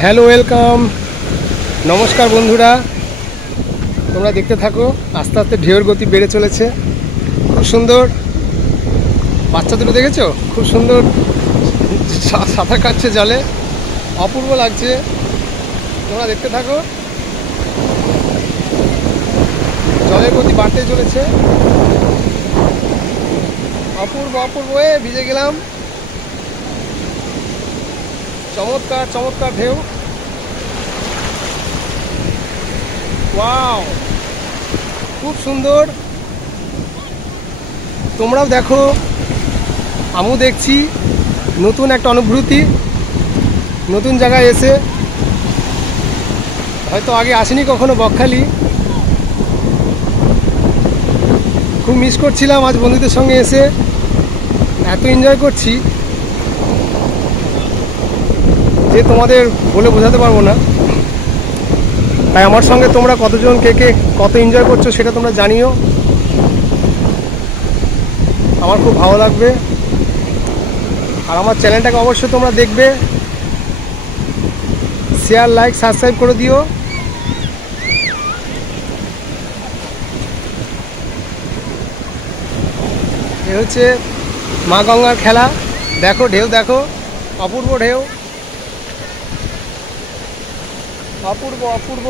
Hello welcome, নমস্কার বন্ধুরা। তোমরা দেখতে থাকো, আস্তে আস্তে ঢেউয়ের গতি বেড়ে চলেছে। খুব সুন্দর। বাচ্চা দুটো দেখেছো? খুব সুন্দর সাঁতার কাটছে জলে, অপূর্ব লাগছে। তোমরা দেখতে থাকো, জলের গতি বাড়তে চলেছে। অপূর্ব অপূর্ব। ভিজে গেলাম। চমৎকার চমৎকার ঢেউ। ওয়াও, খুব সুন্দর। তোমরাও দেখো, আমিও দেখছি। নতুন একটা অনুভূতি, নতুন জায়গায় এসে। হয়তো আগে আসিনি কখনো বকখালি। খুব মিস করছিলাম আজ বন্ধুদের সঙ্গে এসে। এত এনজয় করছি যে তোমাদের বলে বোঝাতে পারবো না। তাই আমার সঙ্গে তোমরা কতজন কে কে কত এনজয় করছো সেটা তোমরা জানিও। আমার খুব ভালো লাগবে। আর আমার চ্যানেলটাকে অবশ্যই তোমরা দেখবে, শেয়ার লাইক সাবস্ক্রাইব করে দিও। এ হচ্ছে মা গঙ্গার খেলা। দেখো ঢেউ, দেখো অপূর্ব ঢেউ, অপূর্ব অপূর্ব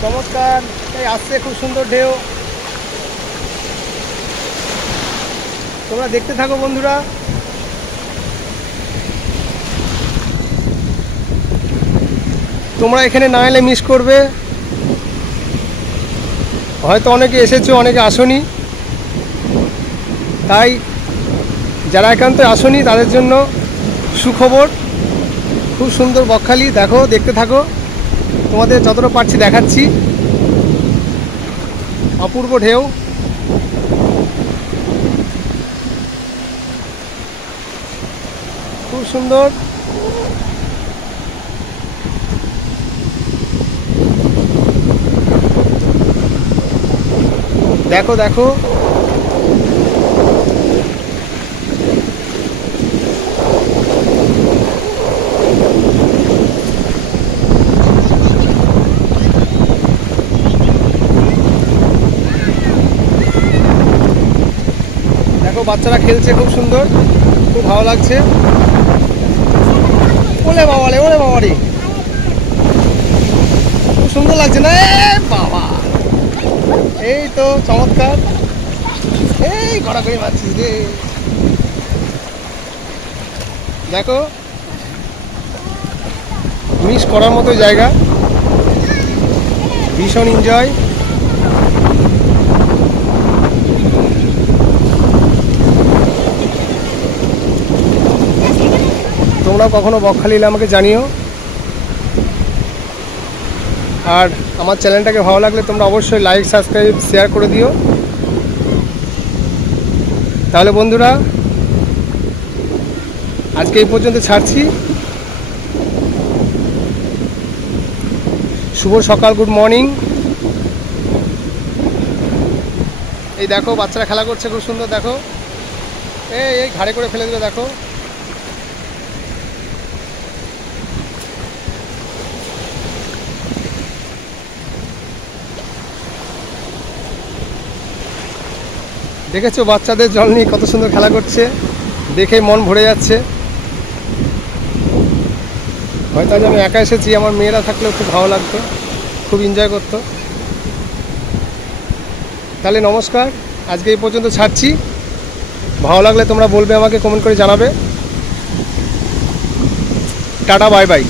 চমৎকার। এই আসছে খুব সুন্দর ঢেউ। তোমরা দেখতে থাকো বন্ধুরা। তোমরা এখানে না এলে মিস করবে। হয়তো অনেকে এসেছো, অনেকে আসনি। তাই যারা একান্ত আসনি তাদের জন্য সুখবর। খুব সুন্দর বকখালি, দেখো, দেখতে থাকো। তোমাদের যতটা পারছি দেখাচ্ছি। অপূর্ব ঢেউ। খুব সুন্দর। দেখো দেখো, দেখো বাচ্চারা খেলছে খুব সুন্দর, খুব ভালো লাগছে। ওলে বাবারে, ওলে বাবারে, খুব সুন্দর লাগছে না? বাবা, এই তো চমৎকার। এই গড়াগড়ি মারছিস রে। দেখো, মিস করার মতো জায়গা, ভীষণ এনজয়। তোমরা কখনো বকখালি এলে আমাকে জানিও। আর আমার চ্যানেলটাকে ভালো লাগলে তোমরা অবশ্যই লাইক সাবস্ক্রাইব শেয়ার করে দিও। তাহলে বন্ধুরা, আজকে এই পর্যন্ত ছাড়ছি। শুভ সকাল, গুড মর্নিং। এই দেখো বাচ্চারা খেলা করছে খুব সুন্দর। দেখো, এই ঘাড়ে করে ফেলে দেবে। দেখো, দেখেছো বাচ্চাদের জল নিয়ে কত সুন্দর খেলা করছে, দেখে মন ভরে যাচ্ছে। হয়তো আজ আমি একা এসেছি, আমার মেয়েরা থাকলেও খুব ভালো লাগতো, খুব এনজয় করতো। তাহলে নমস্কার, আজকে এই পর্যন্ত ছাড়ছি। ভালো লাগলে তোমরা বলবে, আমাকে কমেন্ট করে জানাবে। Tata, bye bye.